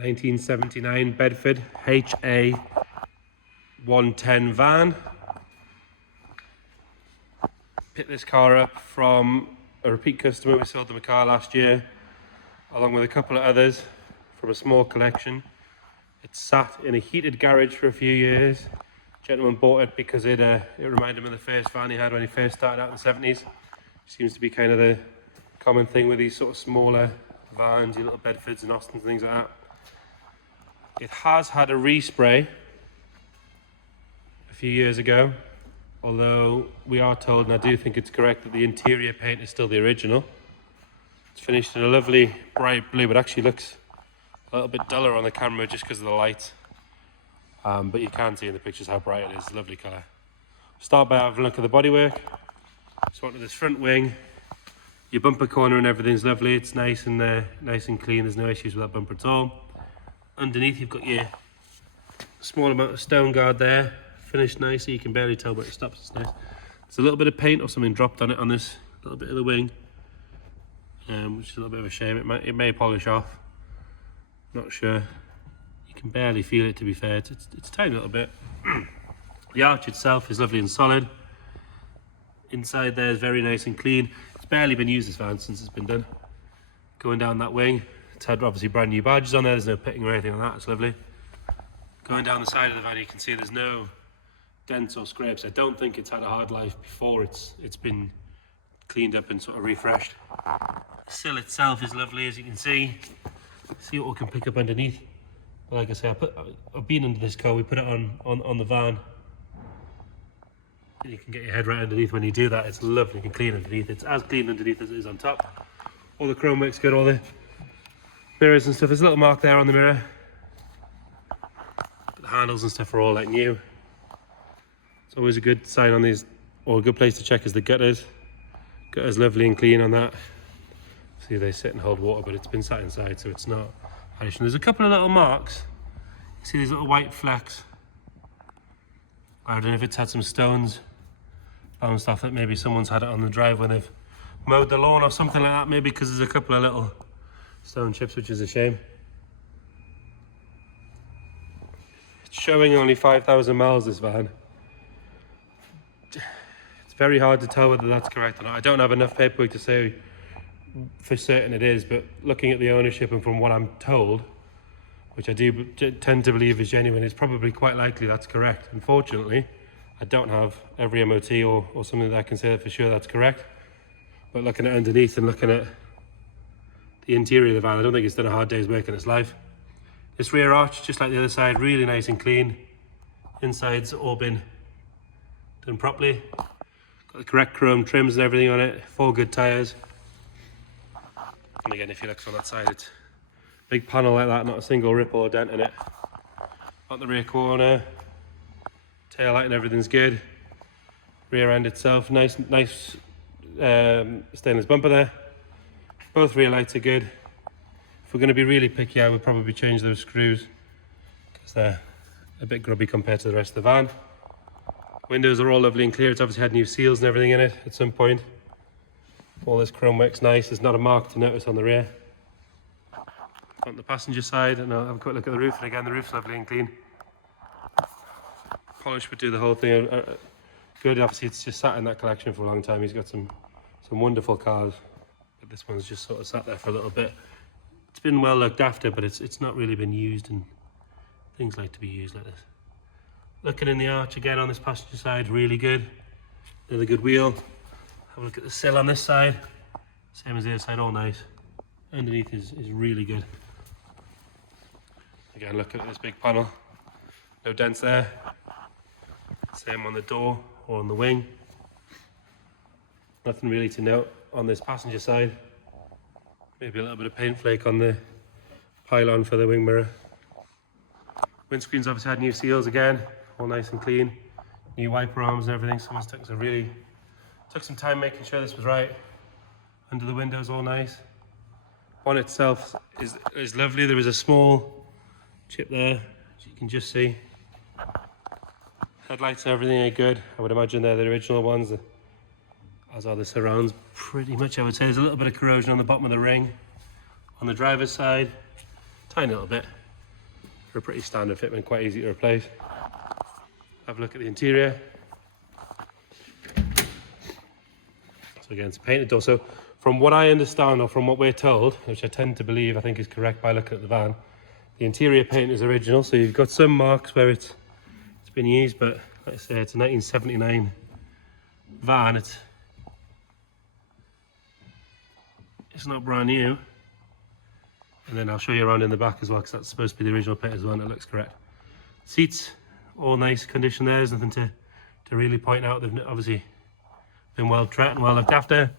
1979 Bedford HA 110 van. Picked this car up from a repeat customer. We sold them a car last year, along with a couple of others from a small collection. It sat in a heated garage for a few years. Gentleman bought it because it reminded him of the first van he had when he first started out in the 70s. Seems to be kind of the common thing with these sort of smaller vans, your little Bedfords and Austins and things like that. It has had a respray a few years ago, although we are told, and I do think it's correct, that the interior paint is still the original. It's finished in a lovely bright blue, but actually looks a little bit duller on the camera just because of the light. But you can see in the pictures how bright it is. Lovely colour. Start by having a look at the bodywork. So onto this front wing, your bumper corner and everything's lovely. It's nice and clean. There's no issues with that bumper at all. Underneath you've got your small amount of stone guard there, finished nicely. You can barely tell where it stops. It's nice. There's a little bit of paint or something dropped on it on this little bit of the wing, which is a little bit of a shame. It may polish off. Not sure. You can barely feel it, to be fair. It's a tiny little bit. The arch itself is lovely and solid. Inside there is very nice and clean. It's barely been used, this van, since it's been done. Going down that wing, it's had obviously brand new badges on there. There's no pitting or anything on that. It's lovely. Going down the side of the van, you can see there's no dents or scrapes. I don't think it's had a hard life before it's been cleaned up and sort of refreshed. The sill itself is lovely, as you can see. See what we can pick up underneath. But like I say, I've been under this car. We put it on the van. And you can get your head right underneath when you do that. It's lovely and clean underneath. It's as clean underneath as it is on top. All the chrome work's good, all the mirrors and stuff. There's a little mark there on the mirror. But the handles and stuff are all like new. It's always a good sign on these, or a good place to check is the gutters. Gutters lovely and clean on that. See, they sit and hold water, but it's been sat inside, so it's not addition. There's a couple of little marks. You see these little white flecks. I don't know if it's had some stones bounced off it. Maybe someone's had it on the drive when they've mowed the lawn or something like that. Maybe because there's a couple of little stone chips, which is a shame. It's showing only 5,000 miles, this van. It's very hard to tell whether that's correct or not. I don't have enough paperwork to say for certain it is, but looking at the ownership and from what I'm told, which I do tend to believe is genuine, it's probably quite likely that's correct. Unfortunately, I don't have every MOT or something that I can say for sure that's correct. But looking at underneath and looking at the interior of the van, I don't think it's done a hard day's work in its life. This rear arch, just like the other side, really nice and clean. Inside's all been done properly. Got the correct chrome trims and everything on it. 4 good tyres. And again, if you look from that side, it's a big panel like that, not a single rip or dent in it. On the rear corner, tail light and everything's good. Rear end itself, nice stainless bumper there. Both rear lights are good. If we're going to be really picky, I would probably change those screws because they're a bit grubby compared to the rest of the van. Windows are all lovely and clear. It's obviously had new seals and everything in it at some point. All this chrome work's nice. There's not a mark to notice on the rear. On the passenger side, and I'll have a quick look at the roof. And again, the roof's lovely and clean. Polish would do the whole thing good. Obviously, it's just sat in that collection for a long time. He's got some wonderful cars, but this one's just sort of sat there for a little bit. It's been well looked after, but it's not really been used, and things like to be used like this. Looking in the arch again on this passenger side, really good. Another good wheel. Have a look at the sill on this side. Same as the other side, all nice. Underneath is really good. Again, looking at this big panel. No dents there. Same on the door or on the wing. Nothing really to note on this passenger side. Maybe a little bit of paint flake on the pylon for the wing mirror. Windscreen's obviously had new seals again, all nice and clean. New wiper arms and everything. Someone's took some time making sure this was right. Under the windows, all nice. Bonnet itself is lovely. There is a small chip there, as you can just see. Headlights and everything are good. I would imagine they're the original ones, as are the surrounds. Pretty much, I would say. There's a little bit of corrosion on the bottom of the ring. On the driver's side, tiny little bit. They're a pretty standard fitment, quite easy to replace. Have a look at the interior. So again, it's a painted door. So from what I understand, or from what we're told, which I tend to believe I think is correct by looking at the van, the interior paint is original. So you've got some marks where it's been used, but like I say, it's a 1979 van. It's not brand new. And then I'll show you around in the back as well, because that's supposed to be the original paint as well, and it looks correct. Seats, all nice condition there. There's nothing to really point out. They've obviously been well treated and well looked after.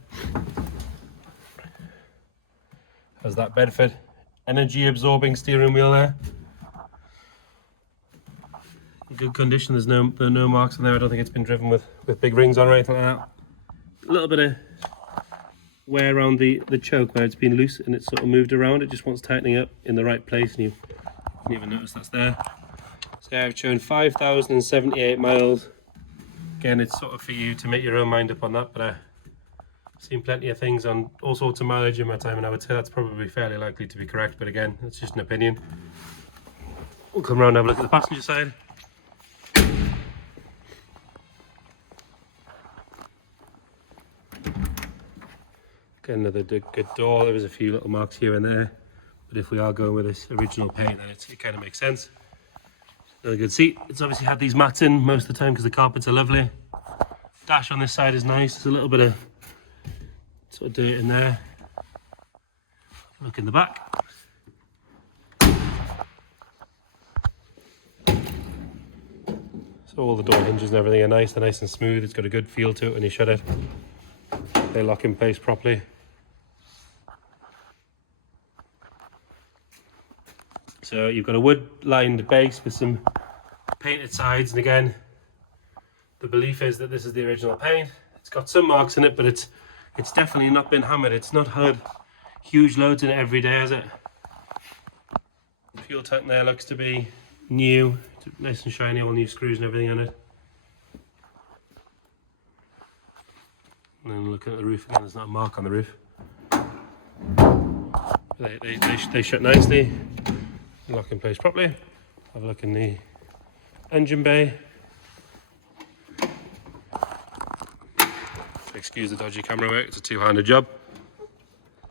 Has that Bedford energy absorbing steering wheel there. In good condition. There are no marks on there. I don't think it's been driven with big rings on or anything like that. A little bit of wear around the choke where it's been loose and it's sort of moved around. It just wants tightening up in the right place, and you can even notice that's there. So I've shown 5,078 miles. Again, it's sort of for you to make your own mind up on that, but I've seen plenty of things on all sorts of mileage in my time, and I would say that's probably fairly likely to be correct, but again, it's just an opinion. We'll come around and have a look at the passenger side. Again, another good door. There was a few little marks here and there, but if we are going with this original paint, then it kind of makes sense. Another good seat. It's obviously had these mats in most of the time because the carpets are lovely. Dash on this side is nice. There's a little bit of sort of dirt in there. Look in the back. So all the door hinges and everything are nice. They're nice and smooth. It's got a good feel to it when you shut it. They lock in place properly. So you've got a wood-lined base with some painted sides, and again, the belief is that this is the original paint. It's got some marks in it, but it's definitely not been hammered. It's not had huge loads in it every day, has it? The fuel tank there looks to be new, it's nice and shiny, all new screws and everything on it. And then looking at the roof again, there's not a mark on the roof. They shut nicely, lock in place properly. Have a look in the engine bay. Excuse the dodgy camera work, it's a two-handed job.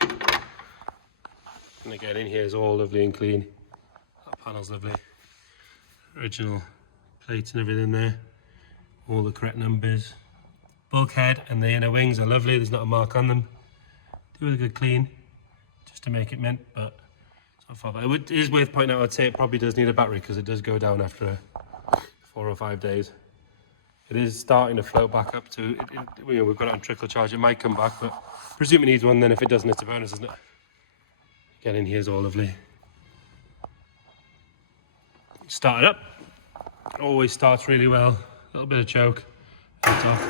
And again, in here is all lovely and clean. That panel's lovely. Original plates and everything there. All the correct numbers. Bulkhead and the inner wings are lovely. There's not a mark on them. Do with a good clean, just to make it mint, but it's not far bad. It is worth pointing out, I'd say it probably does need a battery because it does go down after 4 or 5 days. It is starting to float back up to, we've got it on trickle charge. It might come back, but I presume it needs one. Then if it doesn't, it's a bonus, isn't it? Again, in here's all lovely. Start it up. It always starts really well. A little bit of choke. It's off.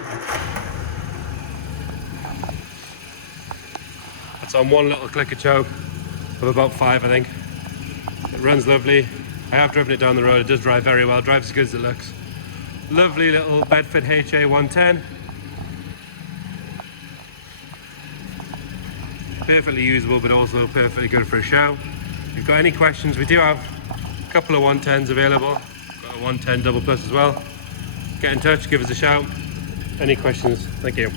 It's on one little click of choke of about 5, I think. It runs lovely. I have driven it down the road. It does drive very well. Drives as good as it looks. Lovely little Bedford HA 110. Perfectly usable, but also perfectly good for a show. If you've got any questions, we do have a couple of 110s available. Got a 110 double plus as well. Get in touch, give us a shout. Any questions? Thank you.